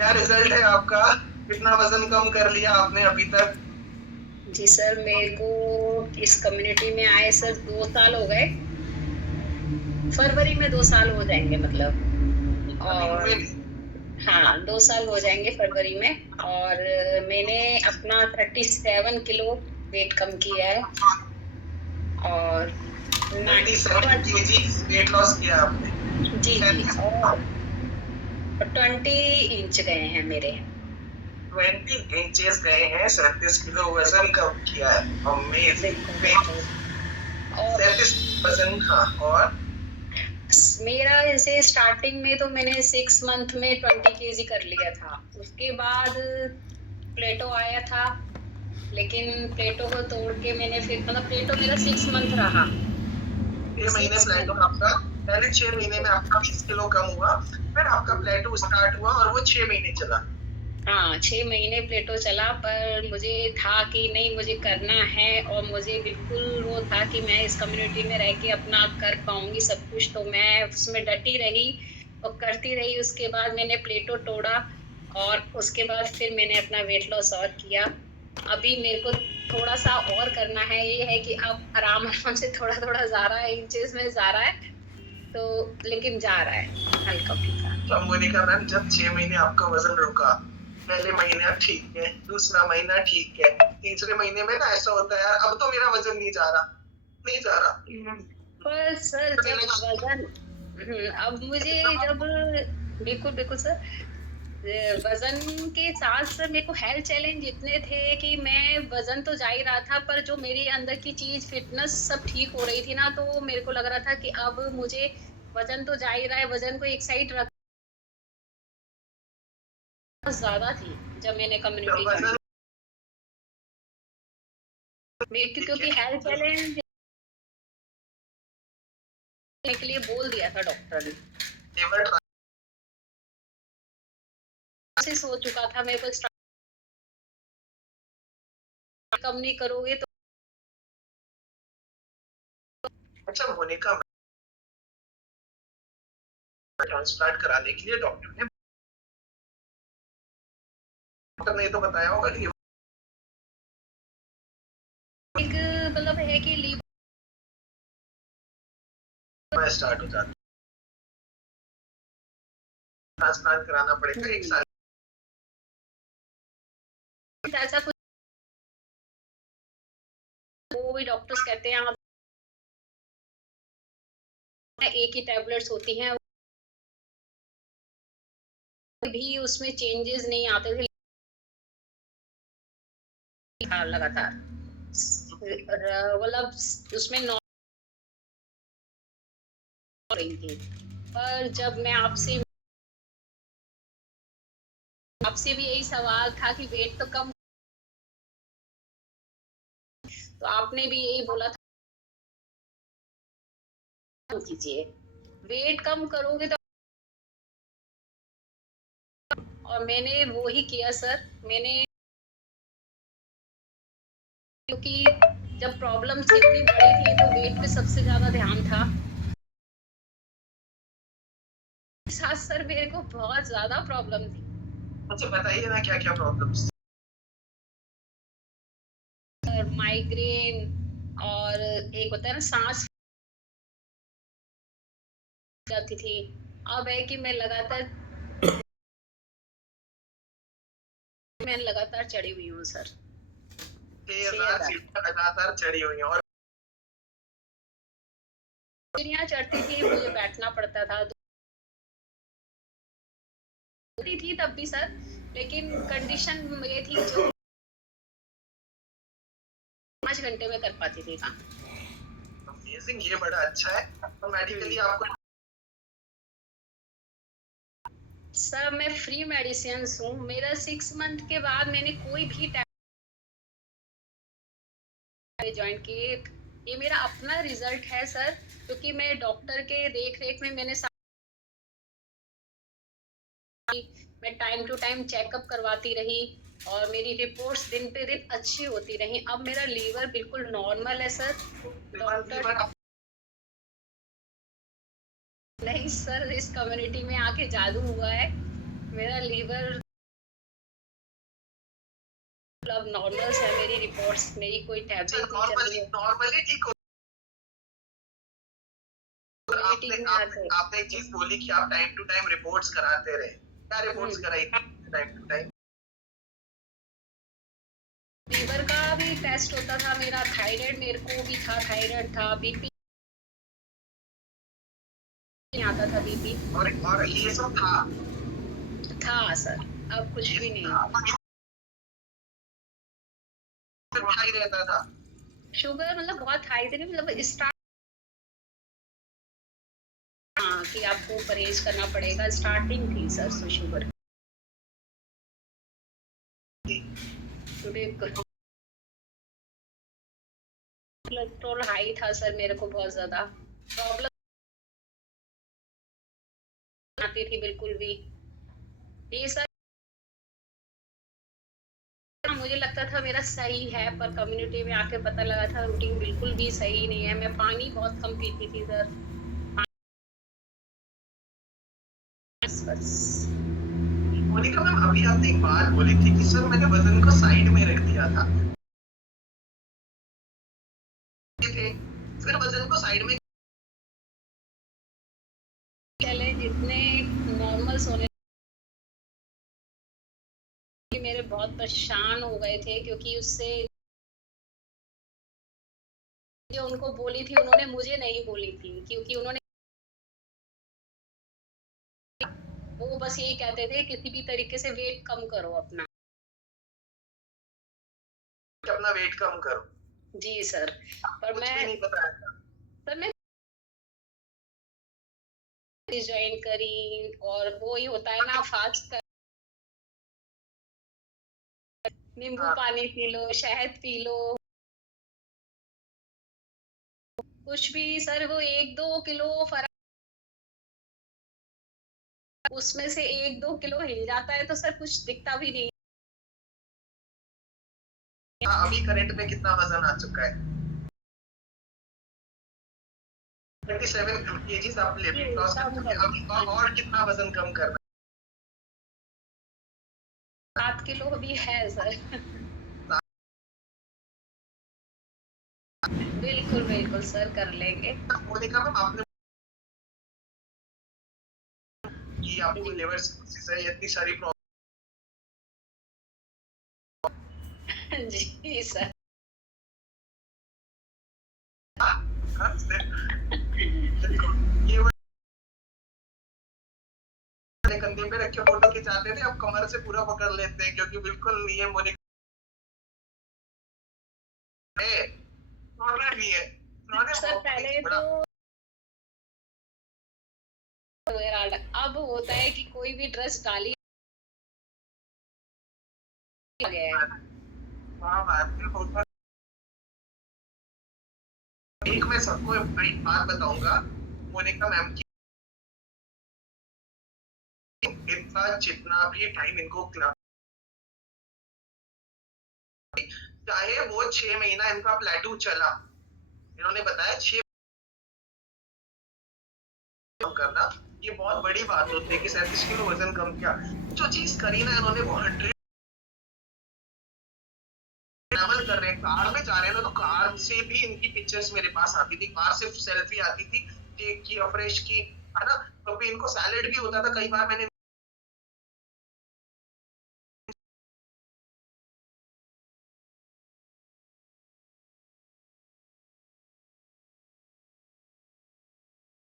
क्या रिजल्ट है आपका? कितना वजन कम कर लिया आपने अभी तक? जी सर, मेरे को इस कम्युनिटी में आए सर 2 साल हो गए। फरवरी में 2 साल हो जाएँगे मतलब। अभी और हुए नहीं। हाँ, 2 साल हो जाएँगे फरवरी में। और मैंने अपना 37 किलो वेट कम किया है। और 37 91। केजी वेट लॉस किया आपने। जी, जी। 37। और 20 इंच गए हैं मेरे। 20 इंचेस गए हैं, 37 किलो वजन कम किया है। बिल्कुल, अमेजिंग। बिल्कुल। और 37 वजन, हाँ। और मेरा ऐसे स्टार्टिंग में तो मैंने 6 मंथ में 20 केजी कर लिया था। उसके बाद प्लेटो आया था, लेकिन प्लेटो को तोड़ के मैंने फिर मतलब प्लेटो मेरा 6 मंथ रहा। 6 महीने 6 प्लेटो मंथ। आपका। पहले 6 महीने में बिल्कुल। आपका 20 किलो कम हुआ। फिर आपका प्लेटो स्टार्ट हुआ और वो 6 महीने चला। हाँ, 6 महीने प्लेटो चला, पर मुझे था कि नहीं, मुझे करना है। और मुझे बिल्कुल वो था कि मैं इस कम्युनिटी में रह के अपना कर पाऊँगी सब कुछ, तो मैं उसमें डटी रही और करती रही। उसके बाद मैंने प्लेटो तोड़ा और उसके बाद फिर मैंने अपना वेट लॉस और किया। अभी मेरे को थोड़ा-सा और करना है, ये है कि अब आराम-आराम से थोड़ा-थोड़ा जा रहा है, इंचेज़ में जा रहा है, तो लेकिन जा रहा है, हल्का-फुल्का। तो मोनिका मैम, जब 6 महीने आपका वजन रुका, पहले महीना ठीक है, दूसरा महीना ठीक है, तीसरे महीने में ना ऐसा होता है, यार अब तो मेरा वजन नहीं जा रहा, नहीं जा रहा। पर सर पता जब लगा वज़न अब मुझे जब बिल्कुल, बिल्कुल सर। वज़न के साथ सर मेरे को हेल्थ चैलेंज इतने थे कि मैं वज़न तो जा ही रहा था, पर जो मेरी अंदर की चीज़ फ़िटनेस सब ठीक हो रही थी ना, तो मेरे को लग रहा था कि अब मुझे वज़न तो जा ही रहा है, वज़न को एक साइड रख ज़्यादा थी, जब मैंने जब कम्युनिटी जॉइन वजन मेरे ठीक है, क्योंकि हेल्थ चैलेंज के लिए बोल दिया था डॉक्टर ने। लिवर कोशिश हो चुका था मेरे को, कम नहीं करोगे तो अच्छा मोनिका, ट्रांसप्लांट कराने के लिए डॉक्टर ने तो बताया होगा कि एक मतलब है कि लीवर लिवर स्टार्ट हो जाता है, ट्रांसप्लांट कराना पड़ेगा 1 साल। ऐसा कुछ, वो भी डॉक्टर्स कहते हैं आप एक ही टैबलेट्स होती हैं, भी उसमें चेंजेस नहीं आते थे लगातार। मतलब उसमें नॉर्मल रही थी। पर जब मैं आपसे भी यही सवाल था कि वेट तो कम, तो आपने भी यही बोला था कम कीजिए, वेट कम करोगे तो। और मैंने वो ही किया सर। मैंने क्योंकि जब प्रॉब्लम्स इतनी बड़ी थी तो वेट पे सबसे ज्यादा ध्यान था। साथ सर मेरे को बहुत ज्यादा प्रॉब्लम थी। अच्छा बताइए ना, क्या क्या प्रॉब्लम्स? माइग्रेन, और एक होता है ना सांस जाती थी। अब है कि मैं लगातार चढ़ी हुई हूँ सर। 6,000 6,000 सीढ़ियां लगातार चढ़ी हुई हैं। और सीढ़ियाँ चढ़ती थी, मुझे बैठना पड़ता था, होती थी तब भी सर, लेकिन कंडीशन ये थी जो 5 घंटे में कर पाती थी काम। अमेजिंग, ये बड़ा अच्छा है। तो मेडिकली आपको सर मैं फ्री मेडिसिन हूँ। मेरा 6 मंथ के बाद मैंने कोई भी ज्वाइन किए। ये मेरा अपना रिजल्ट है सर, क्योंकि मैं डॉक्टर के देख रेख में मैं टाइम टू टाइम चेकअप करवाती रही और मेरी रिपोर्ट्स दिन पे दिन अच्छी होती रही। अब मेरा लीवर बिल्कुल नॉर्मल है सर। लीवर डॉक्टर लीवर नहीं सर, इस कम्युनिटी में आके जादू हुआ है। मेरा लीवर मतलब नॉर्मल है मेरी रिपोर्ट्स, मेरी कोई टैबलेट नहीं चल रही है। नॉर्मली ठीक हो। आपने मीटिंग में आपने आके आपने एक चीज बोली कि आप टाइम टू टाइम रिपोर्ट्स कराते रहे। क्या रिपोर्ट्स कराई टाइम टू टाइम? फीवर का भी टेस्ट होता था मेरा, थायराइड मेरे को भी था, थायराइड था, बीपी नहीं आता था, बीपी और ये सब था सर, अब कुछ भी नहीं। हाई रहता था। शुगर मतलब बहुत हाई थी, मतलब स्टार्ट हाँ कि आपको परहेज करना पड़ेगा, स्टार्टिंग थी सर से शुगर। बिल्कुल कोलेस्ट्रॉल हाई था सर मेरे को, बहुत ज्यादा प्रॉब्लम आती थी बिल्कुल भी। ये सर मुझे लगता था मेरा सही है, पर कम्युनिटी में आके पता लगा था रूटीन बिल्कुल भी सही नहीं है। मैं पानी बहुत कम पीती थी सर, बस। मोनिका मैम, अभी आपने एक बात बोली थी कि सर मैंने वजन को साइड में रख दिया था। फिर वजन को साइड में चले जितने नॉर्मल सोने मेरे बहुत परेशान हो गए थे, क्योंकि उससे जो उनको बोली थी उन्होंने मुझे नहीं बोली थी, क्योंकि उन्होंने वो बस यही कहते थे किसी भी तरीके से वेट कम करो अपना। अपना वेट कम करो। जी सर, पर कुछ मैं भी नहीं बताया था। सर मैं ज्वाइन करी, और वो ही होता है ना, फास्ट कर, नींबू हाँ, पानी पी लो, शहद पी लो, कुछ भी सर, वो 1-2 किलो फर्क, उसमें से 1-2 किलो हिल जाता है तो सर कुछ दिखता भी नहीं। अभी करंट में कितना वजन आ चुका है? 27 kgs आप वेट लॉस कर चुके हैं। अभी और कितना वजन कम करना 7 किलो भी है सर। बिल्कुल बिल्कुल सर, कर लेंगे। है? मोनिका मैम, आपने कि आपको जी लिवर सिरोसिस है, इतनी सारी प्रॉब्लम। जी सर। ये वाले कंधे पे रख के फोटो खिंचाते थे, अब कमर से पूरा पकड़ लेते हैं, क्योंकि बिल्कुल नहीं है मोनिका है, नॉर्मल नहीं है। उन्होंने सर वो पहले बड़ा तो अब होता है कि कोई भी ड्रेस डाली गया है। वहाँ भारतीय होता। एक मैं सबको एक बात बताऊंगा मोनिका मैम की, इनका जितना भी टाइम इनको क्लब, चाहे वो 6 महीना इनका प्लेटू चला, इन्होंने बताया 6 कम करना ये बहुत बड़ी बात होती है कि 37 किलो वजन कम किया। जो चीज करी ना इन्होंने, वो 100 ट्रैवल कर रहे हैं, कार में जा रहे हैं ना, तो कार से भी इनकी पिक्चर्स मेरे पास आती थी, कार से सेल्फी आती थी, टेक की, फ्रेश की, है ना। कभी इनको सैलेड भी होता था, कई बार मैंने